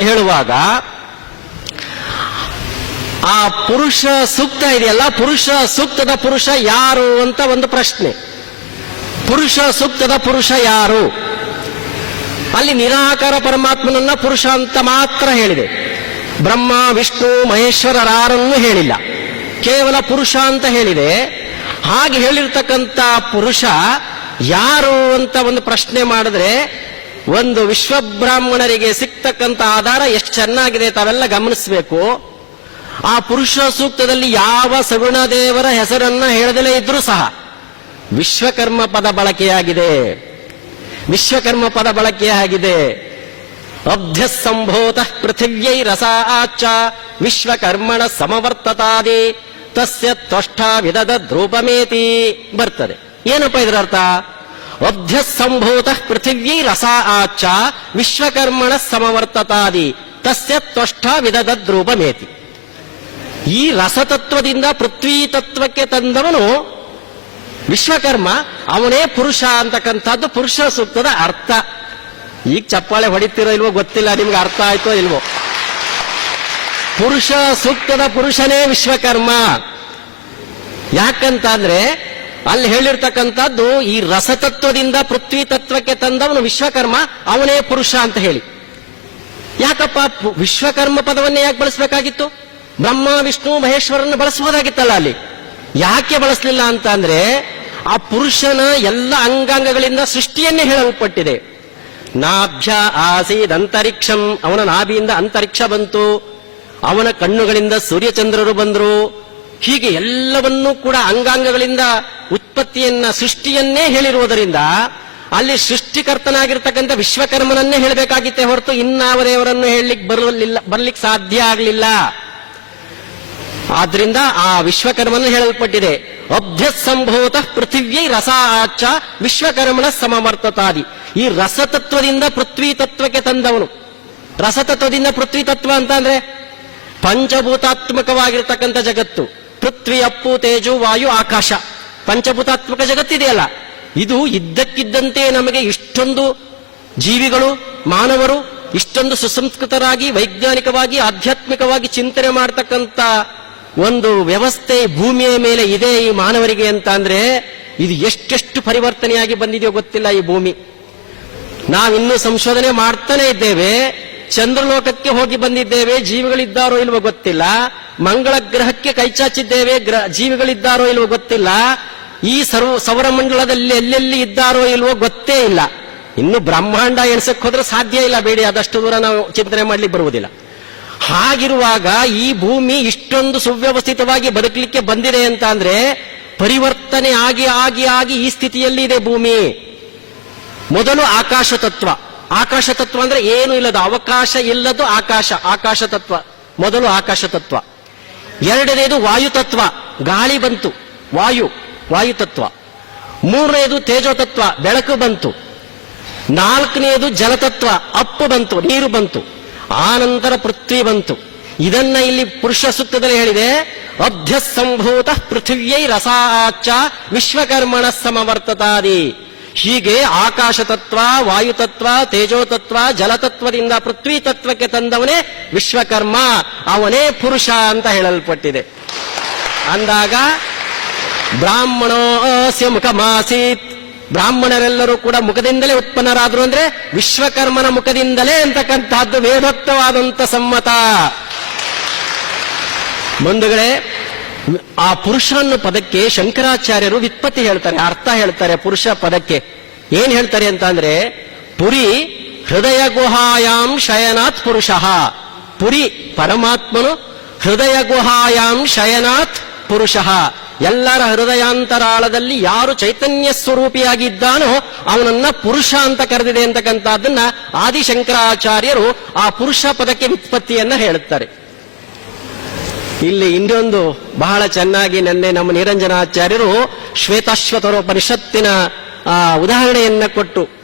ಹೇಳುವಾಗ, ಆ ಪುರುಷ ಸೂಕ್ತ ಇದೆಯಲ್ಲ? ಪುರುಷ ಸೂಕ್ತದ ಪುರುಷ ಯಾರು ಅಂತ ಒಂದು ಪ್ರಶ್ನೆ. ಪುರುಷ ಸೂಕ್ತದ ಪುರುಷ ಯಾರು? ಅಲ್ಲಿ ನಿರಾಕಾರ ಪರಮಾತ್ಮನನ್ನ ಪುರುಷ ಅಂತ ಮಾತ್ರ ಹೇಳಿದೆ. ಬ್ರಹ್ಮ, ವಿಷ್ಣು, ಮಹೇಶ್ವರರಾರನ್ನು ಹೇಳಿಲ್ಲ. ಕೇವಲ ಪುರುಷ ಅಂತ ಹೇಳಿದೆ. ಹಾಗೆ ಹೇಳಿರ್ತಕ್ಕಂಥ ಪುರುಷ ಯಾರು ಅಂತ ಒಂದು ಪ್ರಶ್ನೆ ಮಾಡಿದ್ರೆ ಒಂದು ವಿಶ್ವಬ್ರಾಹ್ಮಣರಿಗೆ ಸಿಗ್ತಕ್ಕಂಥ ಆಧಾರ ಎಷ್ಟು ಚೆನ್ನಾಗಿದೆ ತಾವೆಲ್ಲ ಗಮನಿಸಬೇಕು. ಆ ಪುರುಷ ಸೂಕ್ತದಲ್ಲಿ ಯಾವ ಸಗುಣ ದೇವರ ಹೆಸರನ್ನ ಹೇಳದಲೇ ಇದ್ರೂ ಸಹ ವಿಶ್ವಕರ್ಮ ಪದ ಬಳಕೆಯಾಗಿದೆ ವಿಶ್ವಕರ್ಮ ಪದ ಬಳಕೆಯಾಗಿದೆ ಅಬ್ಧ ಸಂಭೂತ ಪೃಥಿವ್ಯೈ ರಸ ಆಚ ವಿಶ್ವಕರ್ಮಣ ಸಮವರ್ತತಾದಿ ತಸ್ಯ ತ್ವಷ್ಟಾ ವಿಧದ ಧ್ರೂಪಮೇತಿ ಬರ್ತದೆ. ಏನಪ್ಪ ಇದರ ಅರ್ಥ ಅಭ್ಯ ಸಂಭೂತ ಪೃಥಿವ್ಯೈ ರಸ ಆಚ ವಿಶ್ವಕರ್ಮಣ ಸಮವರ್ತತಾದಿ, ತಸ್ಯ ತ್ವಷ್ಟ ವಿಧದ್ರೂಪಮೇತಿ ಈ ರಸತತ್ವದಿಂದ ಪೃಥ್ವಿ ತತ್ವಕ್ಕೆ ತಂದವನು ವಿಶ್ವಕರ್ಮ, ಅವನೇ ಪುರುಷ ಅಂತಕ್ಕಂಥದ್ದು ಪುರುಷ ಸೂಕ್ತದ ಅರ್ಥ. ಈಗ ಚಪ್ಪಾಳೆ ಹೊಡಿತೀರೋ ಇಲ್ವೋ ಗೊತ್ತಿಲ್ಲ, ನಿಮ್ಗೆ ಅರ್ಥ ಆಯ್ತೋ ಇಲ್ವೋ? ಪುರುಷ ಸೂಕ್ತದ ಪುರುಷನೇ ವಿಶ್ವಕರ್ಮ. ಯಾಕಂತಂದ್ರೆ ಅಲ್ಲಿ ಹೇಳಿರ್ತಕ್ಕಂಥದ್ದು ಈ ರಸತತ್ವದಿಂದ ಪೃಥ್ವಿ ತತ್ವಕ್ಕೆ ತಂದವನು ವಿಶ್ವಕರ್ಮ, ಅವನೇ ಪುರುಷ ಅಂತ ಹೇಳಿ. ಯಾಕಪ್ಪ ವಿಶ್ವಕರ್ಮ ಪದವನ್ನೇ ಯಾಕೆ ಬಳಸಬೇಕಾಗಿತ್ತು? ಬ್ರಹ್ಮ, ವಿಷ್ಣು ಮಹೇಶ್ವರನ್ನ ಬಳಸಬಹುದಾಗಿತ್ತಲ್ಲ ಅಲ್ಲಿ. ಯಾಕೆ ಬಳಸಲಿಲ್ಲ ಅಂತ ಅಂದ್ರೆ, ಆ ಪುರುಷನ ಎಲ್ಲ ಅಂಗಾಂಗಗಳಿಂದ ಸೃಷ್ಟಿಯನ್ನೇ ಹೇಳಲ್ಪಟ್ಟಿದೆ ನಾಭ್ಯ ಆಸೀದ್ ಅಂತರಿಕ್ಷಂ, ಅವನ ನಾಭಿಯಿಂದ ಅಂತರಿಕ್ಷ ಬಂತು. ಅವನ ಕಣ್ಣುಗಳಿಂದ ಸೂರ್ಯಚಂದ್ರರು ಬಂದರು. ಹೀಗೆ ಎಲ್ಲವನ್ನೂ ಕೂಡ ಅಂಗಾಂಗಗಳಿಂದ ಉತ್ಪತ್ತಿಯನ್ನ, ಸೃಷ್ಟಿಯನ್ನೇ ಹೇಳಿರುವುದರಿಂದ ಅಲ್ಲಿ ಸೃಷ್ಟಿಕರ್ತನಾಗಿರ್ತಕ್ಕಂಥ ವಿಶ್ವಕರ್ಮನನ್ನೇ ಹೇಳಬೇಕಾಗಿತ್ತೆ ಹೊರತು ಇನ್ನಾವ ದೇವರನ್ನು ಹೇಳಲಿಕ್ಕೆ ಬರಲಿಲ್ಲ, ಬರ್ಲಿಕ್ಕೆ ಸಾಧ್ಯ ಆಗಲಿಲ್ಲ. ಆದ್ರಿಂದ ಆ ವಿಶ್ವಕರ್ಮನ ಹೇಳಲ್ಪಟ್ಟಿದೆ. ಅಭ್ಯ ಸಂಭೂತ ಪೃಥಿವ್ಯೈ ರಸ ಆಚ ವಿಶ್ವಕರ್ಮನ ಸಮಮರ್ಥತಾದಿ. ಈ ರಸತತ್ವದಿಂದ ಪೃಥ್ವಿ ತತ್ವಕ್ಕೆ ತಂದವನು. ರಸತತ್ವದಿಂದ ಪೃಥ್ವಿ ತತ್ವ ಅಂತ ಅಂದ್ರೆ ಪಂಚಭೂತಾತ್ಮಕವಾಗಿರ್ತಕ್ಕಂಥ ಜಗತ್ತು. ಪೃಥ್ವಿ ಅಪ್ಪು ತೇಜು, ವಾಯು, ಆಕಾಶ. ಪಂಚಭೂತಾತ್ಮಕ ಜಗತ್ತಿದೆಯಲ್ಲ. ಇದು ಇದ್ದಕ್ಕಿದ್ದಂತೆ ನಮಗೆ ಇಷ್ಟೊಂದು ಜೀವಿಗಳು, ಮಾನವರು, ಇಷ್ಟೊಂದು ಸುಸಂಸ್ಕೃತರಾಗಿ, ವೈಜ್ಞಾನಿಕವಾಗಿ, ಆಧ್ಯಾತ್ಮಿಕವಾಗಿ ಚಿಂತನೆ ಮಾಡತಕ್ಕಂಥ ಒಂದು ವ್ಯವಸ್ಥೆ ಭೂಮಿಯ ಮೇಲೆ ಇದೆ ಈ ಮಾನವರಿಗೆ ಅಂತ ಅಂದ್ರೆ ಇದು ಎಷ್ಟೆಷ್ಟು ಪರಿವರ್ತನೆಯಾಗಿ ಬಂದಿದೆಯೋ ಗೊತ್ತಿಲ್ಲ ಈ ಭೂಮಿ. ನಾವಿನ್ನೂ ಸಂಶೋಧನೆ ಮಾಡ್ತಾನೆ ಇದ್ದೇವೆ, ಚಂದ್ರಲೋಕಕ್ಕೆ ಹೋಗಿ ಬಂದಿದ್ದೇವೆ, ಜೀವಿಗಳಿದ್ದಾರೋ ಇಲ್ವೋ ಗೊತ್ತಿಲ್ಲ, ಮಂಗಳ ಗ್ರಹಕ್ಕೆ ಕೈಚಾಚಿದ್ದೇವೆ ಗ್ರಹ ಜೀವಿಗಳಿದ್ದಾರೋ ಇಲ್ವೋ ಗೊತ್ತಿಲ್ಲ ಈ ಸರ್ವ ಸೌರಮಂಡಲದಲ್ಲಿ ಎಲ್ಲೆಲ್ಲಿ ಇದ್ದಾರೋ ಇಲ್ವೋ ಗೊತ್ತೇ ಇಲ್ಲ. ಇನ್ನು ಬ್ರಹ್ಮಾಂಡ ಎಣಿಸಕ್ ಹೋದ್ರೆ ಸಾಧ್ಯ ಇಲ್ಲ ಬೇಡಿ ಅದಷ್ಟು ದೂರ ನಾವು ಚಿಂತನೆ ಮಾಡ್ಲಿಕ್ಕೆ ಬರುವುದಿಲ್ಲ. ಹಾಗಿರುವಾಗ ಈ ಭೂಮಿ ಇಷ್ಟೊಂದು ಸುವ್ಯವಸ್ಥಿತವಾಗಿ ಬದುಕಲಿಕ್ಕೆ ಬಂದಿದೆ ಅಂತ ಅಂದ್ರೆ ಪರಿವರ್ತನೆ ಆಗಿ ಆಗಿ ಆಗಿ ಈ ಸ್ಥಿತಿಯಲ್ಲಿ ಇದೆ ಭೂಮಿ. ಮೊದಲು ಆಕಾಶ ತತ್ವ. ಆಕಾಶ ತತ್ವ ಅಂದ್ರೆ ಏನು ಇಲ್ಲದ, ಅವಕಾಶ ಇಲ್ಲದು ಆಕಾಶ ಆಕಾಶ ತತ್ವ. ಮೊದಲು ಆಕಾಶ ತತ್ವ. ಎರಡನೇದು ವಾಯು ತತ್ವ. ಗಾಳಿ ಬಂತು, ವಾಯು. ವಾಯು ತತ್ವ ಮೂರನೇದು ತೇಜೋ ತತ್ವ ಬೆಳಕು ಬಂತು. ನಾಲ್ಕನೆಯದು ಜಲತತ್ವ, ಅಪ್ಪು ಬಂತು, ನೀರು ಬಂತು. ಆನಂತರ ಪೃಥ್ವಿ ಬಂತು. ಇದನ್ನ ಇಲ್ಲಿ ಪುರುಷ ಸೂಕ್ತದಲ್ಲಿ ಹೇಳಿದೆ ಅಭ್ಯ ಸಂಭೂತ ರಸ ರಸಾಚ ವಿಶ್ವಕರ್ಮಣ ಸಮವರ್ತತಾದಿ. ಹೀಗೆ ಆಕಾಶ ತತ್ವ ವಾಯು ತತ್ವ ತೇಜೋ ತತ್ವ ಜಲತತ್ವದಿಂದ ಪೃಥ್ವಿ ತತ್ವಕ್ಕೆ ತಂದವನೇ ವಿಶ್ವಕರ್ಮ. ಅವನೇ ಪುರುಷ ಅಂತ ಹೇಳಲ್ಪಟ್ಟಿದೆ. ಅಂದಾಗ ಬ್ರಾಹ್ಮಣೋಸ್ಯ ಮುಖಮಾಸೀತ್. ಬ್ರಾಹ್ಮಣರೆಲ್ಲರೂ ಕೂಡ ಮುಖದಿಂದಲೇ ಉತ್ಪನ್ನರಾದ್ರು ಅಂದ್ರೆ ವಿಶ್ವಕರ್ಮನ ಮುಖದಿಂದಲೇ ಅಂತಕ್ಕಂತಹದ್ದು ವೇದೋಕ್ತವಾದಂತ ಸಮ್ಮತ. ಬಂಧುಗಳೇ, ಆ ಪುರುಷ ಅನ್ನೋ ಪದಕ್ಕೆ ಶಂಕರಾಚಾರ್ಯರು ವ್ಯುತ್ಪತ್ತಿ ಹೇಳ್ತಾರೆ, ಅರ್ಥ ಹೇಳ್ತಾರೆ ಪುರುಷ ಪದಕ್ಕೆ. ಏನ್ ಹೇಳ್ತಾರೆ ಅಂತ ಅಂದ್ರೆ, ಪುರಿ ಹೃದಯ ಗುಹಾಯಾಂ ಶಯನಾಥ್ ಪುರುಷ. ಪುರಿ ಪರಮಾತ್ಮನು ಹೃದಯ ಗುಹಾಯಾಂ ಶಯನಾಥ್ ಪುರುಷ. ಎಲ್ಲರ ಹೃದಯಾಂತರಾಳದಲ್ಲಿ ಯಾರು ಚೈತನ್ಯ ಸ್ವರೂಪಿಯಾಗಿದ್ದಾನೋ ಅವನನ್ನ ಪುರುಷ ಅಂತ ಕರೆದಿದೆ ಅಂತಕ್ಕಂಥದ್ದನ್ನ ಆದಿಶಂಕರಾಚಾರ್ಯರು ಆ ಪುರುಷ ಪದಕ್ಕೆ ವ್ಯುತ್ಪತ್ತಿಯನ್ನ ಹೇಳುತ್ತಾರೆ. ಇಲ್ಲಿ ಇನ್ನೊಂದು ಬಹಳ ಚೆನ್ನಾಗಿ ನನ್ನೆ ನಮ್ಮ ನಿರಂಜನಾಚಾರ್ಯರು ಶ್ವೇತಾಶ್ವತರೋಪನಿಷತ್ತಿನ ಆ, ಉದಾಹರಣೆಯನ್ನ ಕೊಟ್ಟು